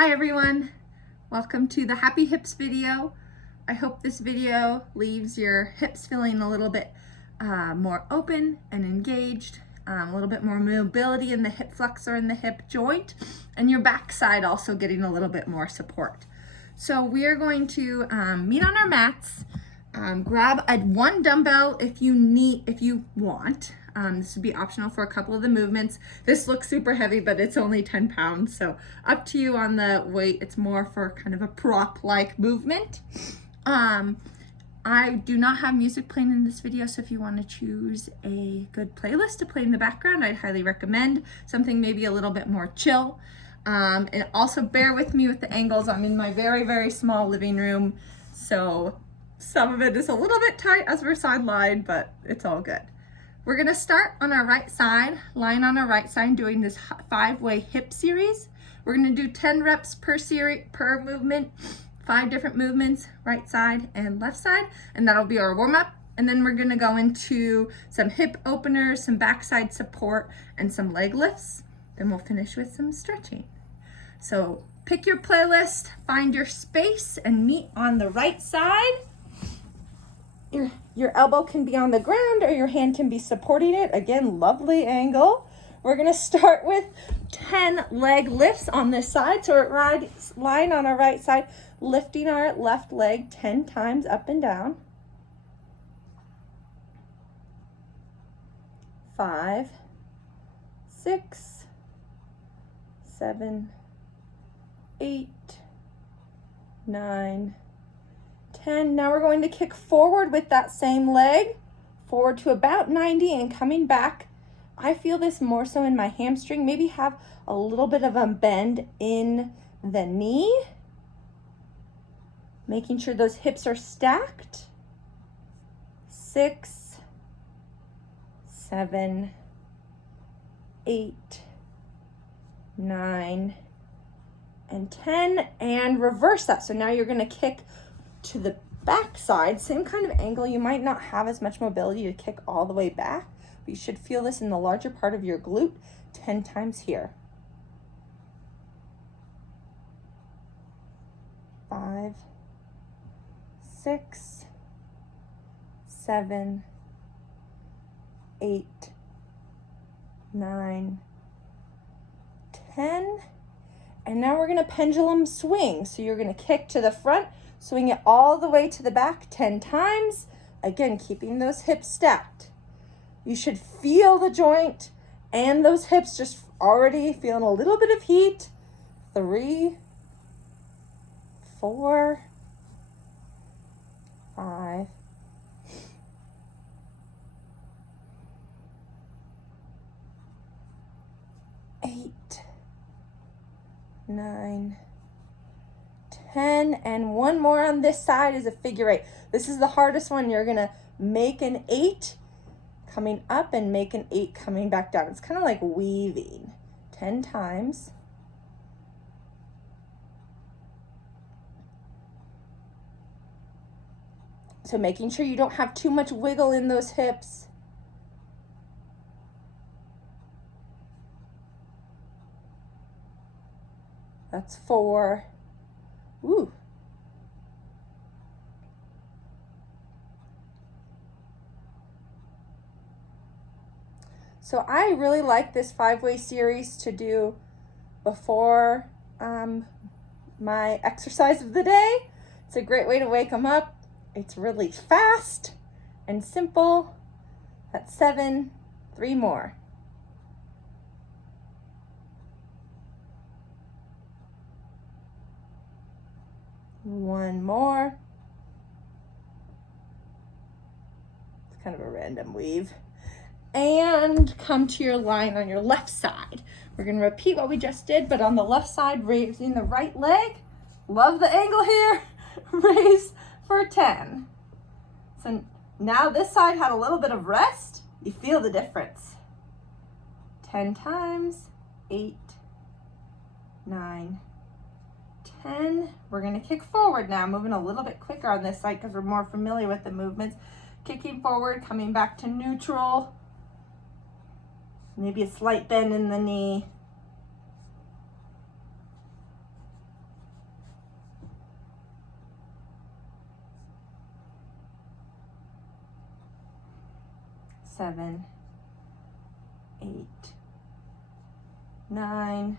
Hi everyone, welcome to the Happy Hips video. I hope this video leaves your hips feeling a little bit more open and engaged, a little bit more mobility in the hip flexor and the hip joint, and your backside also getting a little bit more support. So we are going to meet on our mats. Grab one dumbbell if you want. This would be optional for a couple of the movements. This looks super heavy, but it's only 10 pounds. So up to you on the weight. It's more for kind of a prop-like movement. I do not have music playing in this video, so if you want to choose a good playlist to play in the background, I'd highly recommend something maybe a little bit more chill. And also bear with me with the angles. I'm in my very, very small living room, so some of it is a little bit tight as we're sidelined, but it's all good. We're gonna start on our right side, lying on our right side, doing this 5-way hip series. We're gonna do 10 reps per movement, 5 different movements, right side and left side, and that'll be our warm up. And then we're gonna go into some hip openers, some backside support, and some leg lifts. Then we'll finish with some stretching. So pick your playlist, find your space, and meet on the right side. Your elbow can be on the ground or your hand can be supporting it. Again, lovely angle. We're gonna start with 10 leg lifts on this side. So we're lying on our right side, lifting our left leg 10 times up and down. 5, 6, 7, 8, 9, 10. Now we're going to kick forward with that same leg, forward to about 90 and coming back. I feel this more so in my hamstring. Maybe have a little bit of a bend in the knee. Making sure those hips are stacked. 6, 7, 8, 9, and 10, and reverse that. So now you're gonna kick to the back side, same kind of angle. You might not have as much mobility to kick all the way back, but you should feel this in the larger part of your glute 10 times here. 5, 6, 7, 8, 9, 10. And now we're gonna pendulum swing. So you're gonna kick to the front, swing it all the way to the back 10 times. Again, keeping those hips stacked. You should feel the joint and those hips just already feeling a little bit of heat. 3, 4, 5, 8, 9, 10, and one more on this side is a figure 8. This is the hardest one. You're gonna make an 8 coming up and make an 8 coming back down. It's kind of like weaving 10 times. So making sure you don't have too much wiggle in those hips. That's 4. Ooh. So I really like this 5-way series to do before my exercise of the day. It's a great way to wake them up. It's really fast and simple. That's 7, 3 more. One more. It's kind of a random weave. And come to your line on your left side. We're gonna repeat what we just did, but on the left side, raising the right leg. Love the angle here. Raise for 10. So now this side had a little bit of rest. You feel the difference. 10 times, 8, 9, 10. We're gonna kick forward now, moving a little bit quicker on this side because we're more familiar with the movements. Kicking forward, coming back to neutral. Maybe a slight bend in the knee. 7, 8, 9,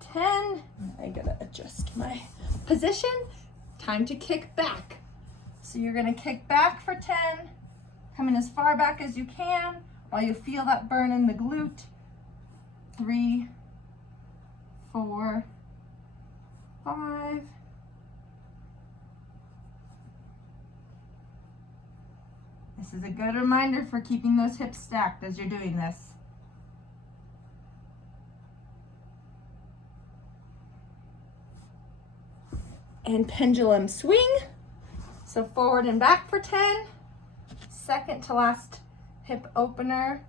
10. I gotta adjust my position. Time to kick back. So you're gonna kick back for 10, coming as far back as you can while you feel that burn in the glute. 3, 4, 5. This is a good reminder for keeping those hips stacked as you're doing this. And pendulum swing. So forward and back for 10. Second to last hip opener.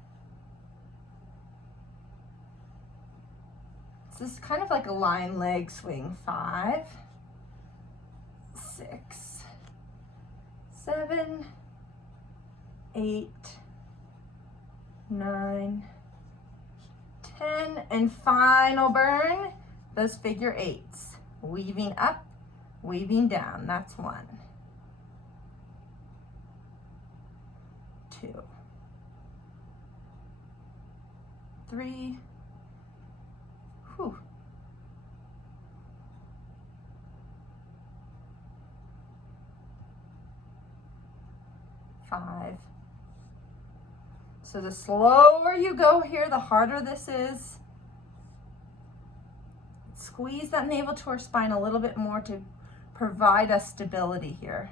This is kind of like a lying leg swing. 5, 6, 7, 8, 9, 10, and final burn, those figure 8s. Weaving up, weaving down. That's 1, 2, 3, 5. So the slower you go here, the harder this is. Squeeze that navel to our spine a little bit more to provide us stability here.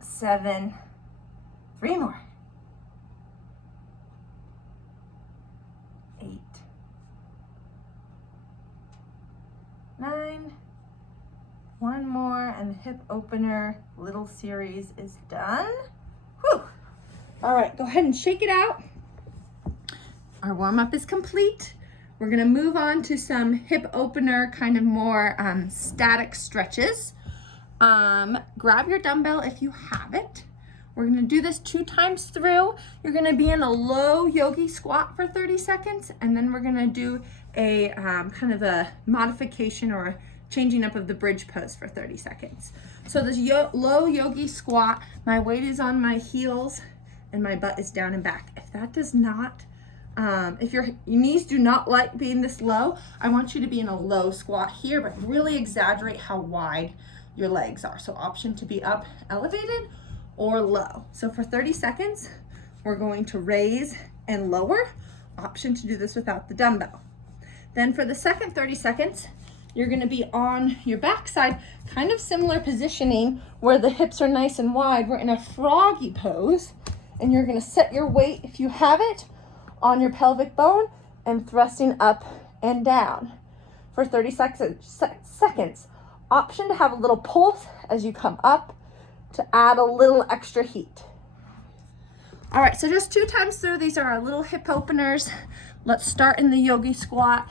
7, 3 more. 8, 9, 1 more, and the hip opener little series is done. Whew. All right, go ahead and shake it out. Our warm-up is complete. We're gonna move on to some hip opener, kind of more static stretches. Grab your dumbbell if you have it. We're gonna do this 2 times through. You're gonna be in a low yogi squat for 30 seconds, and then we're gonna do a kind of a modification or a changing up of the bridge pose for 30 seconds. So this low yogi squat, my weight is on my heels and my butt is down and back. If that does not, if your knees do not like being this low, I want you to be in a low squat here, but really exaggerate how wide your legs are. So option to be up, elevated, or low. So for 30 seconds, we're going to raise and lower. Option to do this without the dumbbell. Then for the second 30 seconds, you're gonna be on your backside, kind of similar positioning where the hips are nice and wide. We're in a froggy pose, and you're gonna set your weight, if you have it, on your pelvic bone and thrusting up and down for 30 seconds. Option to have a little pulse as you come up to add a little extra heat. All right, so just 2 times through, these are our little hip openers. Let's start in the yogi squat.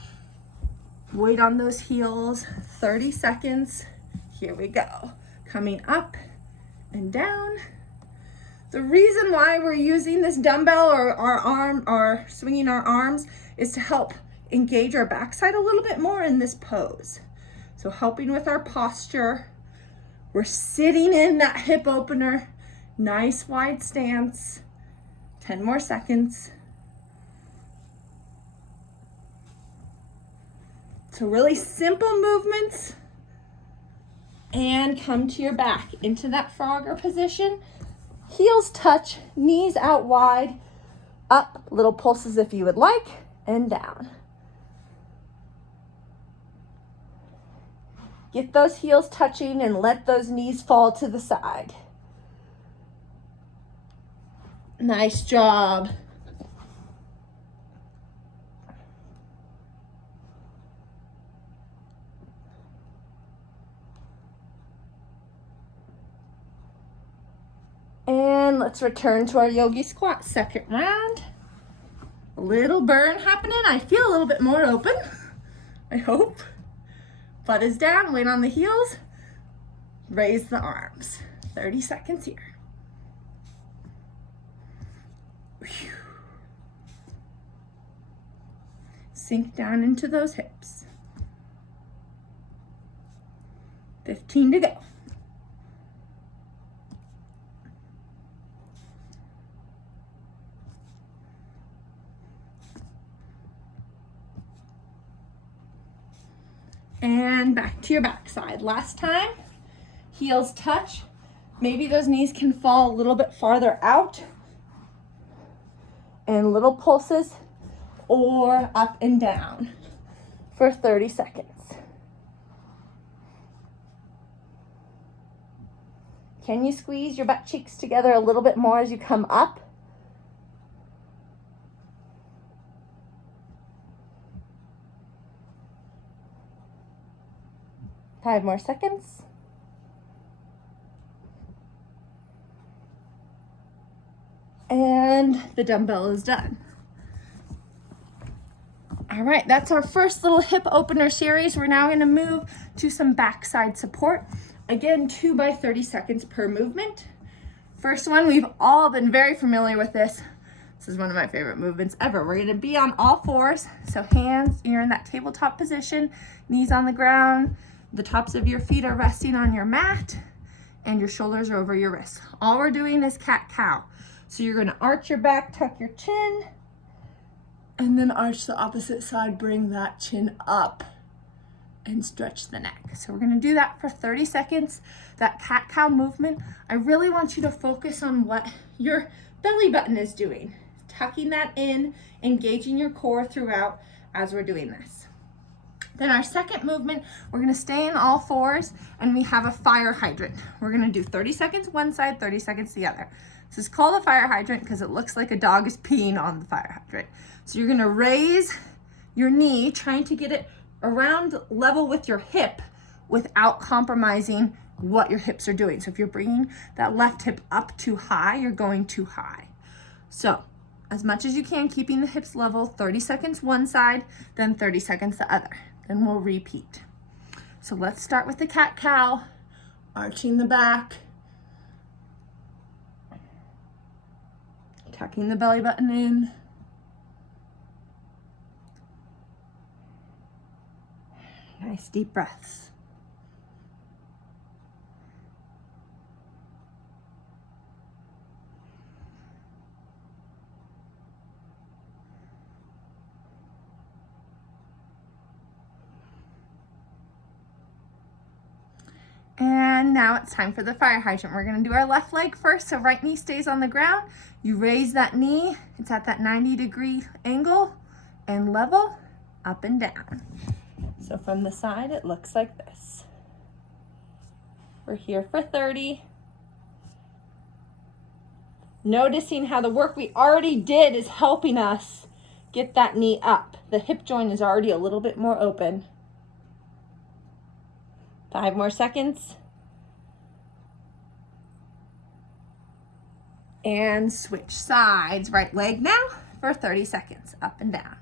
Weight on those heels, 30 seconds. Here we go. Coming up and down. The reason why we're using this dumbbell or our arm or swinging our arms is to help engage our backside a little bit more in this pose. So helping with our posture. We're sitting in that hip opener. Nice wide stance. 10 more seconds. So really simple movements, and come to your back into that frogger position. Heels touch, knees out wide, up, little pulses if you would like, and down. Get those heels touching and let those knees fall to the side. Nice job. And let's return to our yogi squat. Second round. A little burn happening. I feel a little bit more open, I hope. Butt is down, weight on the heels. Raise the arms. 30 seconds here. Whew. Sink down into those hips. 15 to go. And back to your backside. Last time, heels touch. Maybe those knees can fall a little bit farther out. And little pulses or up and down for 30 seconds. Can you squeeze your butt cheeks together a little bit more as you come up? Five more seconds. And the dumbbell is done. All right, that's our first little hip opener series. We're now gonna move to some backside support. Again, 2 by 30 seconds per movement. First one, we've all been very familiar with this. This is one of my favorite movements ever. We're gonna be on all fours. So hands, you're in that tabletop position, knees on the ground, the tops of your feet are resting on your mat, and your shoulders are over your wrists. All we're doing is cat-cow. So you're gonna arch your back, tuck your chin, and then arch the opposite side, bring that chin up and stretch the neck. So we're gonna do that for 30 seconds, that cat-cow movement. I really want you to focus on what your belly button is doing, tucking that in, engaging your core throughout as we're doing this. Then our second movement, we're gonna stay in all fours and we have a fire hydrant. We're gonna do 30 seconds one side, 30 seconds the other. This is called a fire hydrant because it looks like a dog is peeing on the fire hydrant. So you're gonna raise your knee, trying to get it around level with your hip without compromising what your hips are doing. So if you're bringing that left hip up too high, you're going too high. So as much as you can, keeping the hips level, 30 seconds one side, then 30 seconds the other. Then we'll repeat. So let's start with the cat-cow, arching the back, tucking the belly button in. Nice deep breaths. And now it's time for the fire hydrant. We're gonna do our left leg first. So right knee stays on the ground. You raise that knee. It's at that 90-degree angle and level, up and down. So from the side, it looks like this. We're here for 30. Noticing how the work we already did is helping us get that knee up. The hip joint is already a little bit more open. 5 more seconds. And switch sides. Right leg now for 30 seconds, up and down.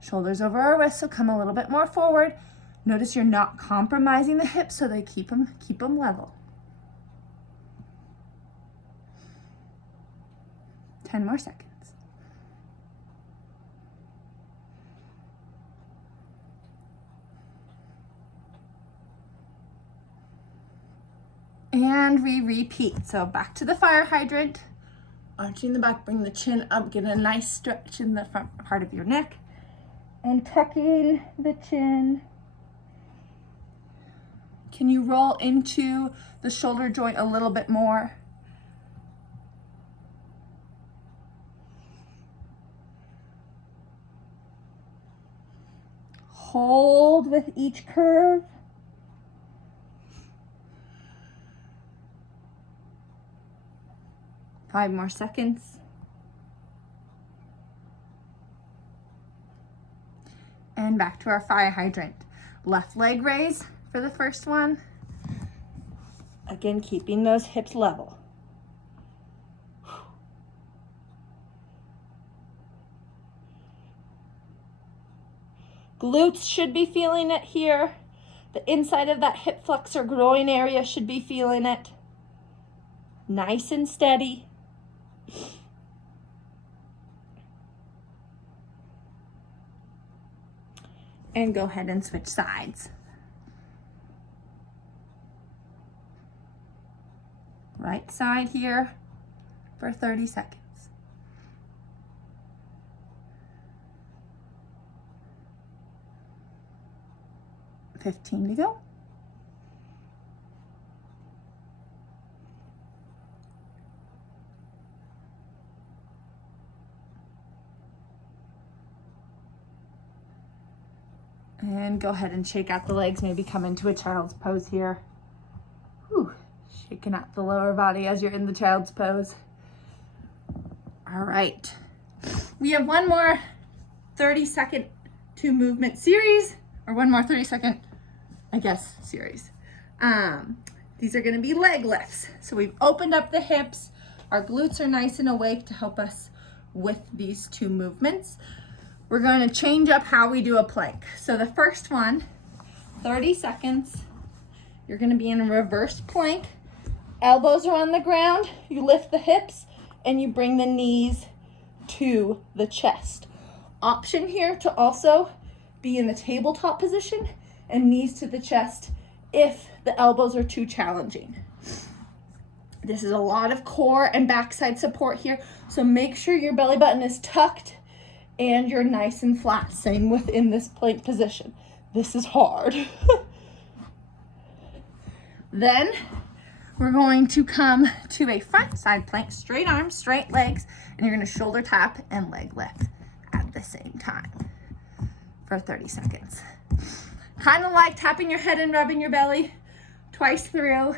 Shoulders over our wrists, so come a little bit more forward. Notice you're not compromising the hips, so they keep them level. 10 more seconds. And we repeat. So back to the fire hydrant, arching the back, bring the chin up, get a nice stretch in the front part of your neck, and tucking the chin. Can you roll into the shoulder joint a little bit more? Hold with each curve. Five more seconds. And back to our fire hydrant. Left leg raise for the first one. Again, keeping those hips level. Glutes should be feeling it here. The inside of that hip flexor groin area should be feeling it. Nice and steady. And go ahead and switch sides. Right side here for 30 seconds. 15 to go. And go ahead and shake out the legs, maybe come into a child's pose here. Whew. Shaking out the lower body as you're in the child's pose. All right. We have one more 30-second two movement series, or one more 30-second, I guess, series. These are gonna be leg lifts. So we've opened up the hips. Our glutes are nice and awake to help us with these two movements. We're going to change up how we do a plank. So the first one, 30 seconds, you're going to be in a reverse plank. Elbows are on the ground, you lift the hips, and you bring the knees to the chest. Option here to also be in the tabletop position and knees to the chest if the elbows are too challenging. This is a lot of core and backside support here, so make sure your belly button is tucked and you're nice and flat. Same within this plank position. This is hard. Then we're going to come to a front side plank, straight arms, straight legs, and you're gonna shoulder tap and leg lift at the same time for 30 seconds. Kind of like tapping your head and rubbing your belly twice through,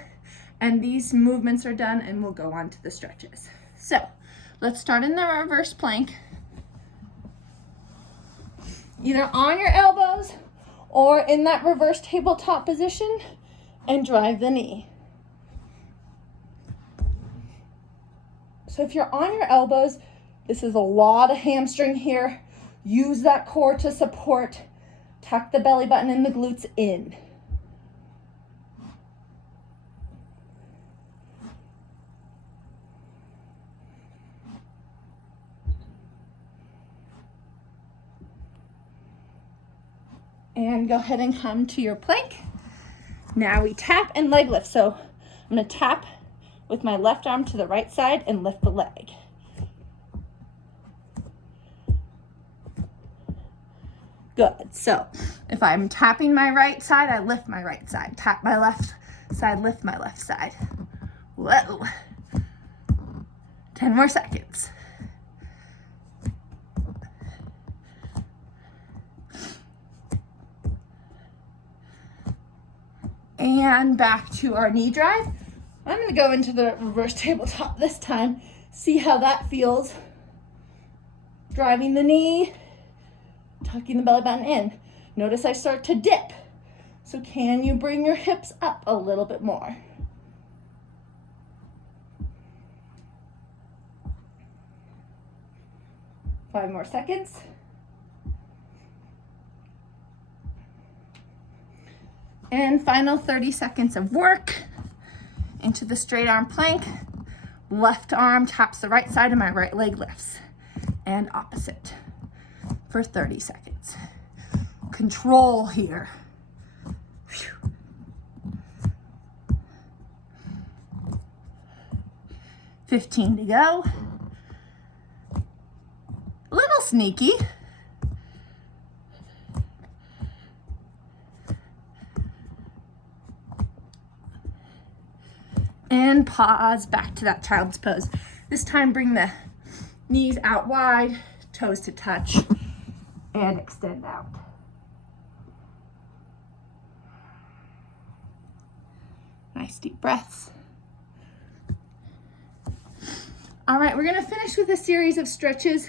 and these movements are done and we'll go on to the stretches. So let's start in the reverse plank. Either on your elbows or in that reverse tabletop position and drive the knee. So if you're on your elbows, this is a lot of hamstring here. Use that core to support. Tuck the belly button and the glutes in. And go ahead and come to your plank. Now we tap and leg lift. So I'm gonna tap with my left arm to the right side and lift the leg. Good, so if I'm tapping my right side, I lift my right side. Tap my left side, lift my left side. Whoa. 10 more seconds. And back to our knee drive. I'm gonna go into the reverse tabletop this time, see how that feels. Driving the knee, tucking the belly button in. Notice I start to dip. So can you bring your hips up a little bit more? Five more seconds. And final 30 seconds of work into the straight arm plank. Left arm taps the right side and my right leg lifts. And opposite for 30 seconds. Control here. Whew. $15 to go. A little sneaky. And pause, back to that child's pose. This time bring the knees out wide, toes to touch, and extend out. Nice deep breaths. All right, we're gonna finish with a series of stretches.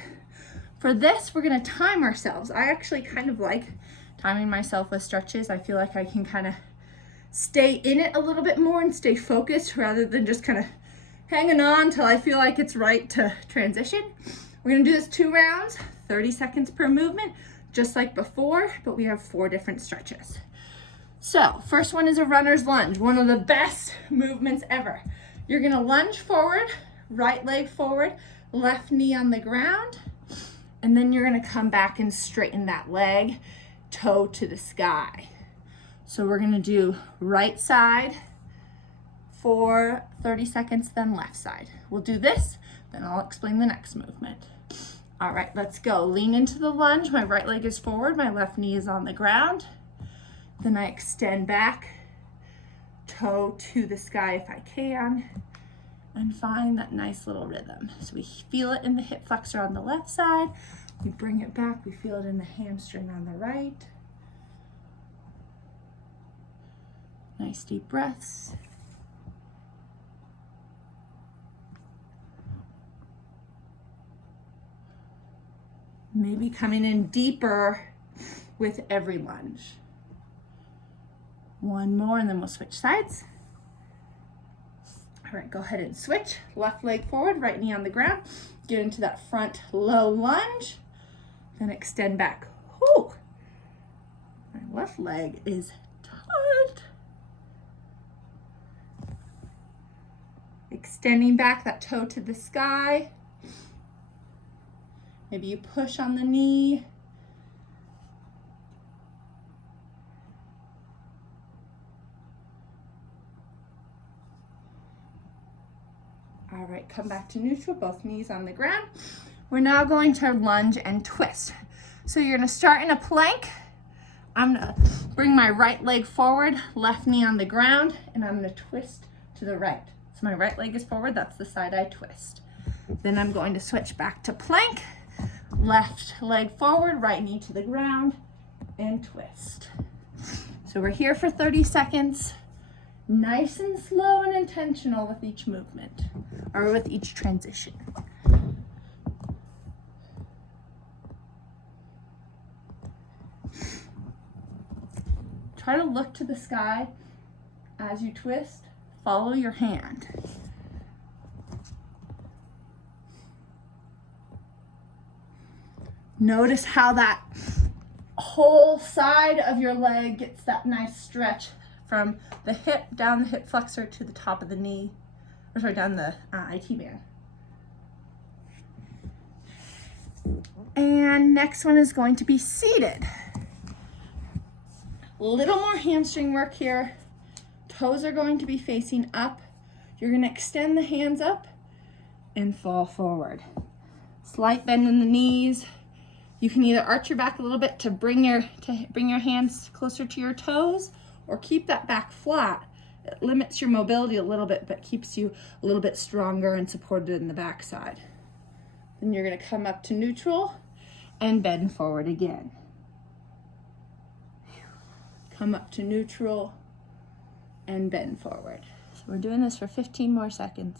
For this, we're gonna time ourselves. I actually kind of like timing myself with stretches. I feel like I can kind of stay in it a little bit more and stay focused rather than just kind of hanging on till I feel like it's right to transition. We're gonna do this 2 rounds, 30 seconds per movement, just like before, but we have 4 different stretches. So first one is a runner's lunge, one of the best movements ever. You're gonna lunge forward, right leg forward, left knee on the ground, and then you're gonna come back and straighten that leg, toe to the sky. So we're gonna do right side for 30 seconds, then left side. We'll do this, then I'll explain the next movement. All right, let's go. Lean into the lunge. My right leg is forward, my left knee is on the ground. Then I extend back, toe to the sky if I can, and find that nice little rhythm. So we feel it in the hip flexor on the left side, we bring it back, we feel it in the hamstring on the right. Nice deep breaths. Maybe coming in deeper with every lunge. One more and then we'll switch sides. All right, go ahead and switch. Left leg forward, right knee on the ground. Get into that front low lunge. Then extend back. Whew. My left leg is tight. Extending back, that toe to the sky. Maybe you push on the knee. All right, come back to neutral, both knees on the ground. We're now going to lunge and twist. So you're gonna start in a plank. I'm gonna bring my right leg forward, left knee on the ground, and I'm gonna twist to the right. So my right leg is forward, that's the side I twist. Then I'm going to switch back to plank, left leg forward, right knee to the ground, and twist. So we're here for 30 seconds. Nice and slow and intentional with each movement, or with each transition. Try to look to the sky as you twist. Follow your hand. Notice how that whole side of your leg gets that nice stretch from the hip, down the hip flexor to the top of the knee, or sorry, down the IT band. And next one is going to be seated. A little more hamstring work here. Toes are going to be facing up. You're going to extend the hands up and fall forward. Slight bend in the knees. You can either arch your back a little bit to bring your hands closer to your toes, or keep that back flat. It limits your mobility a little bit, but keeps you a little bit stronger and supported in the back side. Then you're going to come up to neutral and bend forward again. Come up to neutral and bend forward. So we're doing this for 15 more seconds.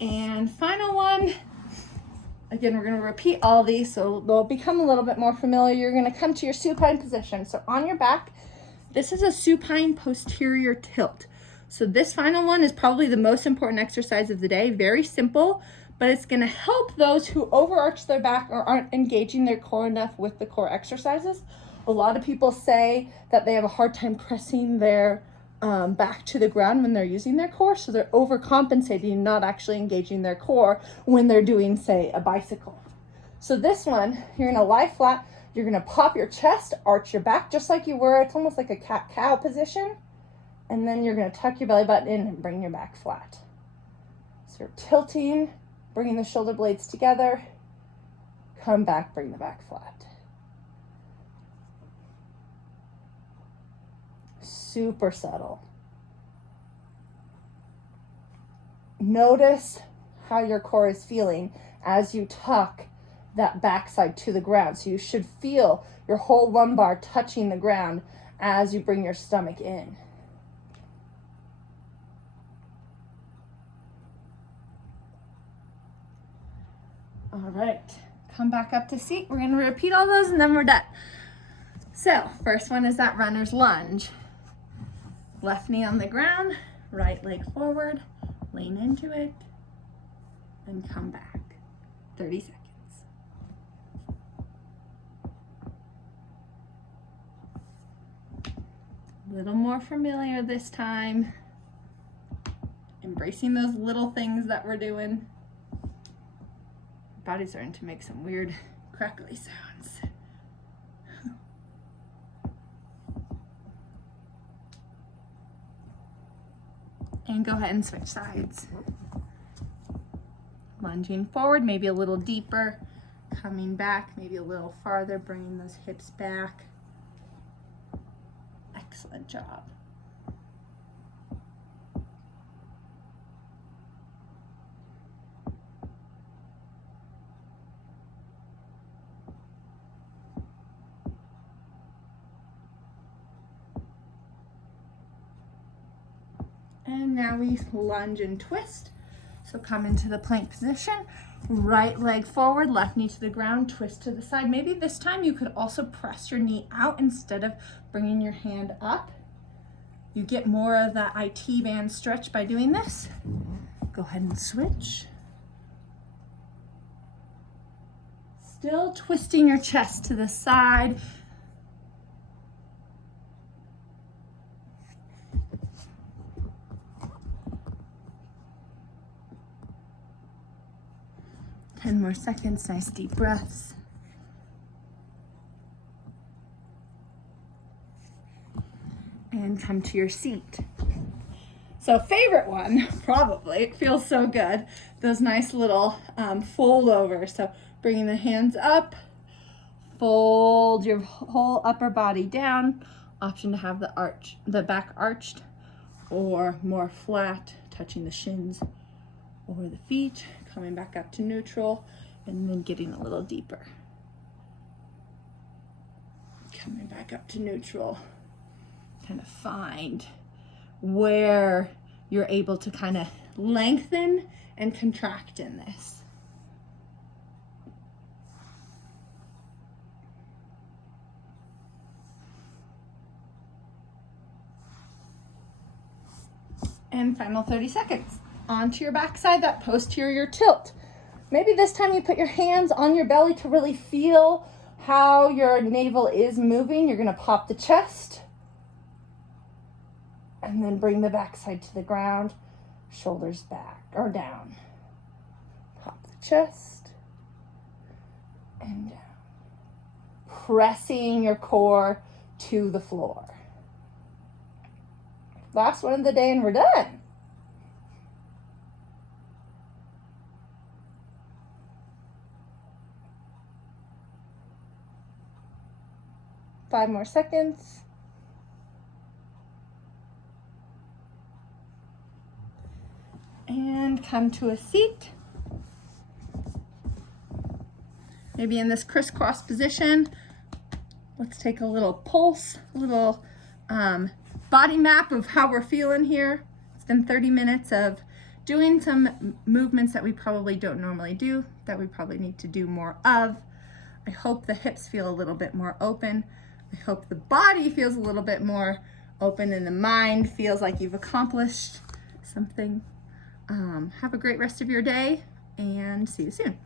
And final one. Again, we're going to repeat all these so they'll become a little bit more familiar. You're going to come to your supine position. So on your back, this is a supine posterior tilt. So this final one is probably the most important exercise of the day. Very simple, but it's going to help those who overarch their back or aren't engaging their core enough with the core exercises. A lot of people say that they have a hard time pressing their back to the ground when they're using their core, so they're overcompensating, not actually engaging their core when they're doing, say, a bicycle. So this one, you're gonna lie flat, you're gonna pop your chest, arch your back just like you were. It's almost like a cat-cow position, and then you're gonna tuck your belly button in and bring your back flat. So you're tilting, bringing the shoulder blades together, come back, bring the back flat. Super subtle. Notice how your core is feeling as you tuck that backside to the ground. So you should feel your whole lumbar touching the ground as you bring your stomach in. All right, come back up to seat. We're gonna repeat all those and then we're done. So first one is that runner's lunge. Left knee on the ground, right leg forward, lean into it, and come back. 30 seconds. A little more familiar this time. Embracing those little things that we're doing. Body's starting to make some weird crackly sounds. And go ahead and switch sides. Lunging forward, maybe a little deeper, coming back, maybe a little farther, bringing those hips back. Excellent job. And now we lunge and twist. So come into the plank position, right leg forward, left knee to the ground, twist to the side. Maybe this time you could also press your knee out instead of bringing your hand up. You get more of that IT band stretch by doing this. Go ahead and switch. Still twisting your chest to the side. Ten more seconds, nice deep breaths. And come to your seat. So favorite one, probably, it feels so good, those nice little fold over. So bringing the hands up, fold your whole upper body down. Option to have the back arched, or more flat, touching the shins or the feet, coming back up to neutral, and then getting a little deeper. Coming back up to neutral. Kind of find where you're able to kind of lengthen and contract in this. And final 30 seconds. Onto your backside, that posterior tilt. Maybe this time you put your hands on your belly to really feel how your navel is moving. You're gonna pop the chest and then bring the backside to the ground, shoulders back or down. Pop the chest and down. Pressing your core to the floor. Last one of the day and we're done. Five more seconds. And come to a seat. Maybe in this crisscross position. Let's take a little pulse, a little body map of how we're feeling here. It's been 30 minutes of doing some movements that we probably don't normally do, that we probably need to do more of. I hope the hips feel a little bit more open. I hope the body feels a little bit more open and the mind feels like you've accomplished something. Have a great rest of your day and see you soon.